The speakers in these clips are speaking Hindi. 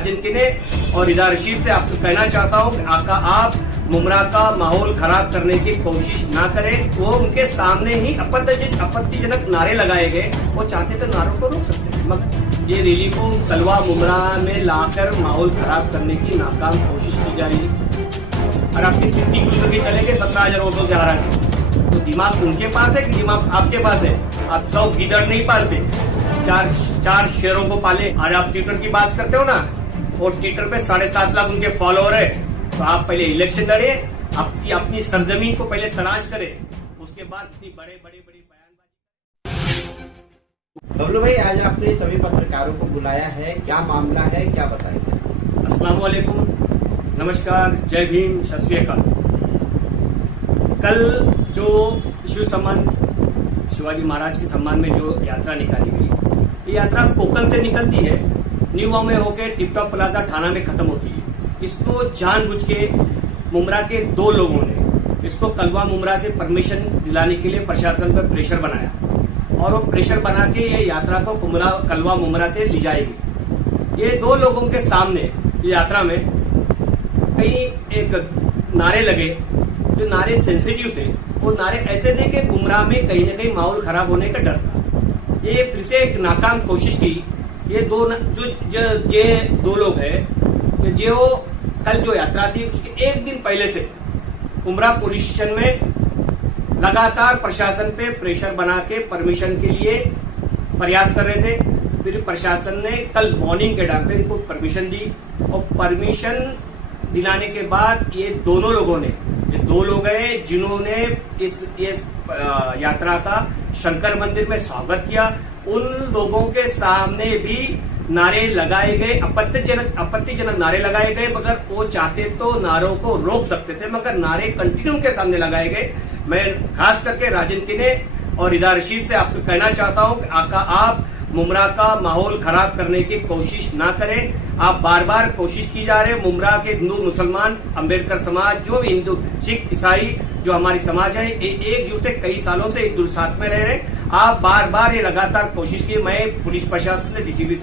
जिनके ने और रिदा रशीद से आपको कहना चाहता हूँ कि आप मुमरा का माहौल खराब करने की कोशिश ना करें। वो उनके सामने ही आपत्तिजनक नारे लगाए गए। वो चाहते तो नारों को रोक सकते हैं, मगर ये रैली को कलवा मुमरा में लाकर माहौल खराब करने की नाकाम कोशिश की जा रही है। और आपकी सिद्धि गुजर के चले गए 17,000 वोटों से हारा है, तो दिमाग उनके पास है कि दिमाग आपके पास है? आप 100 गिदड़ नहीं पालते, चार शेरों को पाले। आज आप ट्विटर की बात करते हो ना, और ट्विटर पे 7.5 लाख उनके फॉलोअर है। तो आप पहले इलेक्शन लड़े, अपनी सरजमीन को पहले तलाश करें, उसके बाद इतनी बड़ी बयानबाजी। बबलू भाई, आज आपने सभी पत्रकारों को बुलाया है, क्या मामला है, क्या बताएंगे? अस्सलाम वालेकुम, नमस्कार, जय भीम, सत श्री अकाल। कल जो शिव सम्मान शिवाजी महाराज के सम्मान में जो यात्रा निकाली गई, ये यात्रा कोकण से निकलती है, न्यू बॉम्बे होकर टिपटॉप प्लाजा थाना में खत्म होती है। इसको जानबूझ के मुमरा के 2 लोगों ने इसको कलवा मुमरा से परमिशन दिलाने के लिए प्रशासन पर प्रेशर बनाया, और वो प्रेशर बना के ये यात्रा को कलवा मुमरा से ले जाएगी। ये 2 लोगों के सामने यात्रा में कई एक नारे लगे, जो नारे सेंसिटिव थे। वो नारे ऐसे थे कि मुमरा में कहीं न कहीं माहौल खराब होने का डर था। ये फिर से एक नाकाम कोशिश की। ये दो लोग हैं जो कल जो यात्रा थी उसके एक दिन पहले से उमरा पुलिस स्टेशन में लगातार प्रशासन पे प्रेशर बना के परमिशन के लिए प्रयास कर रहे थे। फिर प्रशासन ने कल मॉर्निंग के टाइम पे इनको परमिशन दी, और परमिशन दिलाने के बाद ये 2 लोग हैं जिन्होंने इस यात्रा का शंकर मंदिर में स्वागत किया। उन लोगों के सामने भी नारे लगाए गए, आपत्तिजनक नारे लगाए गए, मगर वो चाहते तो नारों को रोक सकते थे, मगर नारे कंटिन्यू के सामने लगाए गए। मैं खास करके राजन किने और रिदा रशीद से आपको कहना चाहता हूं कि आप मुमरा का माहौल खराब करने की कोशिश ना करें। आप बार बार कोशिश की जा रहे हैं। मुमरा के हिंदू, मुसलमान, अंबेडकर समाज, जो भी हिंदू, सिख, ईसाई जो हमारी समाज है, एकजुट से कई सालों से एक दूसरे साथ में रह रहे हैं। आप बार बार ये लगातार कोशिश की। मैं पुलिस प्रशासन से, डीसीपी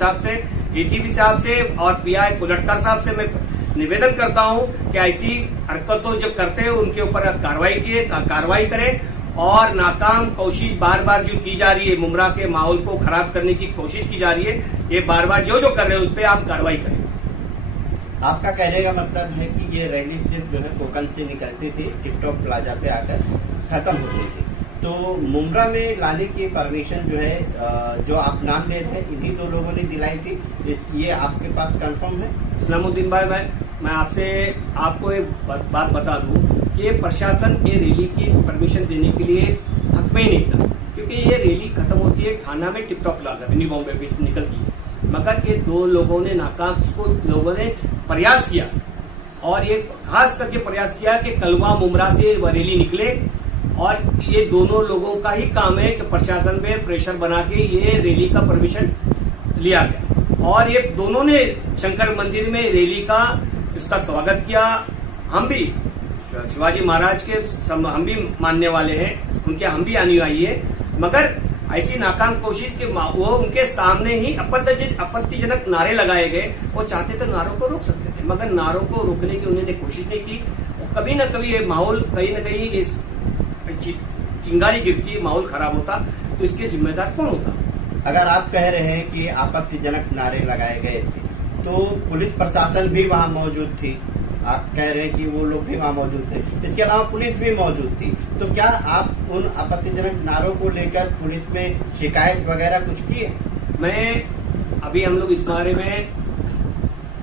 साहब से और पीआई कुलटकर साहब से मैं निवेदन करता हूं कि ऐसी हरकतों जो करते हैं उनके ऊपर कार्रवाई करें, और नाकाम कोशिश बार बार जो की जा रही है, मुमरा के माहौल को खराब करने की कोशिश की जा रही है, ये बार बार जो कर रहे हैं उस पर आप कार्रवाई करें। आपका कहने का मतलब है कि ये रैली सिर्फ जो है कोकण से निकलती थी, टिपटॉप प्लाजा पे आकर खत्म होती थी, तो मुमरा में लाने की परमिशन जो है, जो आप नाम ले रहे हैं, इन्हीं 2 लोगों ने दिलाई थी, ये आपके पास कंफर्म है? इस्लामुद्दीन भाई, मैं आपको एक बात बता दूं कि प्रशासन ये रैली की परमिशन देने के लिए हक में ही नहीं था, क्योंकि ये रैली खत्म होती है थाना में टिपटॉप प्लाजा न्यू बॉम्बे में निकलती है। मगर ये 2 लोगों ने लोगों ने प्रयास किया, और ये खास करके प्रयास किया कि कलवा मुमरा से रैली निकले, और ये दोनों लोगों का ही काम है कि प्रशासन पे प्रेशर बना के ये रैली का परमिशन लिया गया। और ये दोनों ने शंकर मंदिर में रैली का इसका स्वागत किया। हम भी शिवाजी महाराज के हम भी मानने वाले हैं, उनके हम भी अनुयायी है, मगर ऐसी नाकाम कोशिश कि वो उनके सामने ही आपत्तिजनक नारे लगाए गए। वो चाहते तो नारों को रोक सकते थे, मगर नारों को रोकने की उन्होंने कोशिश नहीं की। कभी न कभी ये माहौल कहीं न कहीं इस चिंगारी गिरती, माहौल खराब होता, तो इसके जिम्मेदार कौन होता? अगर आप कह रहे हैं कि आपत्तिजनक नारे लगाए गए थे, तो पुलिस प्रशासन भी वहां मौजूद थी, आप कह रहे हैं कि वो लोग भी वहां मौजूद थे, इसके अलावा पुलिस भी मौजूद थी, तो क्या आप उन आपत्तिजनक नारों को लेकर पुलिस में शिकायत वगैरह कुछ की है? अभी हम लोग इस बारे में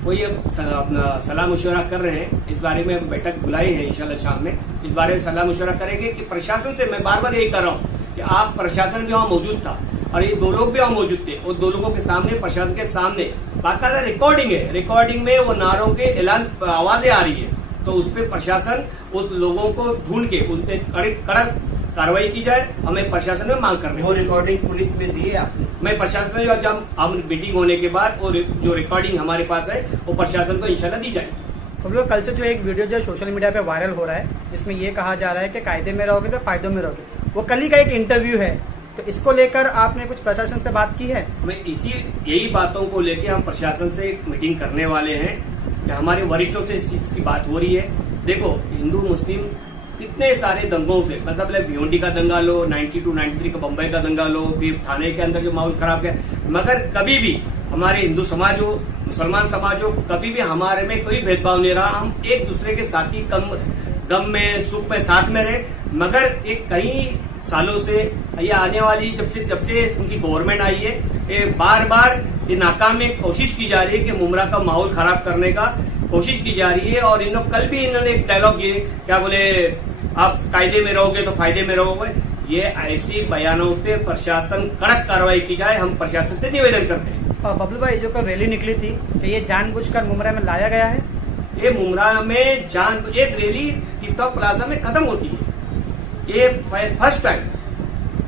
कोई अपना सलाह मशवरा कर रहे हैं। इस बारे में बैठक बुलाई है, इंशाल्लाह शाम में इस बारे में सलाह मशवरा करेंगे कि प्रशासन से, मैं बार बार यही कर रहा हूँ कि आप प्रशासन भी वहां मौजूद था, और ये 2 लोग भी वहां मौजूद थे, और 2 लोगों के सामने, प्रशासन के सामने बाकायदा रिकॉर्डिंग है। रिकॉर्डिंग में वो नारों के ऐलान आवाजें आ रही है, तो उस पर प्रशासन उस लोगों को ढूंढ के उन पर कड़क कार्रवाई की जाए। हमें प्रशासन में मांग करनी है। वो रिकॉर्डिंग पुलिस में दी है आपने? मैं प्रशासन में जब हम मीटिंग होने के बाद वो जो रिकॉर्डिंग हमारे पास है वो प्रशासन को इंशाल्लाह दी जाए। हम लोग कल से जो एक वीडियो जो सोशल मीडिया पे वायरल हो रहा है, जिसमें ये कहा जा रहा है कि कायदे में रहोगे तो फायदों में रहोगे, वो कल ही का एक इंटरव्यू है तो इसको लेकर आपने कुछ प्रशासन से बात की है? मैं यही बातों को लेके हम प्रशासन से एक मीटिंग करने वाले हैं कि हमारे वरिष्ठों से इस चीज की बात हो रही है। देखो, हिंदू मुस्लिम कितने सारे दंगों से, मतलब भिवंडी का दंगा लो, 92, 93 का बम्बई का दंगा लो, फिर थाने के अंदर जो माहौल खराब किया, मगर कभी भी हमारे हिंदू समाज हो, मुसलमान समाज हो, कभी भी हमारे में कोई भेदभाव नहीं रहा। हम एक दूसरे के साथी गम में सुख में साथ में रहे। मगर एक कई सालों से ये आने वाली जब से उनकी गवर्नमेंट आई है, ये बार बार ये नाकाम कोशिश की जा रही है कि मुमरा का माहौल खराब करने का कोशिश की जा रही है। और कल भी इन्होंने एक डायलॉग किए, क्या बोले, आप कायदे में रहोगे तो फायदे में रहोगे। ये ऐसी बयानों पे प्रशासन कड़क कार्रवाई की जाए, हम प्रशासन से निवेदन करते हैं। बबलू भाई, जो कल रैली निकली थी, तो ये जानबूझकर मुमरा में लाया गया है? ये मुमरा में एक रैली टिकटॉक प्लाजा में खत्म होती है। ये फर्स्ट टाइम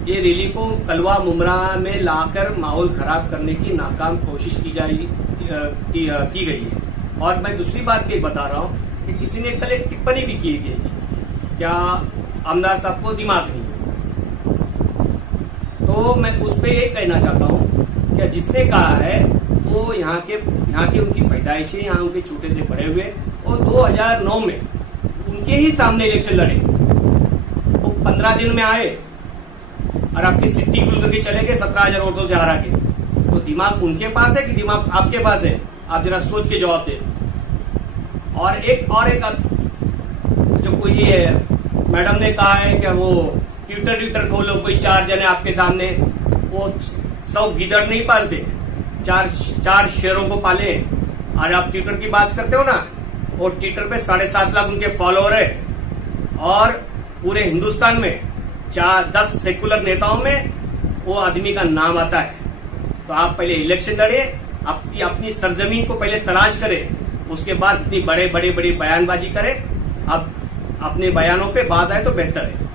ये रैली को कलवा मुमरा में लाकर माहौल खराब करने की नाकाम कोशिश की गई है। और मैं दूसरी बात भी बता रहा हूँ कि किसी ने कल एक टिप्पणी भी की गई, क्या आमदार साहब को दिमाग नहीं है। तो मैं उस पर ये कहना चाहता हूँ, क्या जिसने कहा है वो यहाँ की उनकी पैदाइशें, यहाँ उनके छोटे से बड़े हुए, और 2009 में उनके ही सामने इलेक्शन लड़े, वो 15 दिन में आए और आपकी सिट्टी गुल करके चले गए 17,000 वोटों से हरा के। तो दिमाग उनके पास है कि दिमाग आपके पास है? आप जरा सोच के जवाब दें। और एक जो कोई मैडम ने कहा है कि वो ट्विटर खोलो, कोई 4 जने आपके सामने, वो सब गिदड़ नहीं पालते, चार शेरों को पाले। और आप ट्विटर की बात करते हो ना, और ट्विटर पे 7.5 लाख उनके फॉलोअर है, और पूरे हिंदुस्तान में 10 सेकुलर नेताओं में वो आदमी का नाम आता है। तो आप पहले इलेक्शन लड़े, अपनी सरजमीन को पहले तलाश करें, उसके बाद इतनी बड़ी बयानबाजी करें। अब अपने बयानों पे बाज आए तो बेहतर है।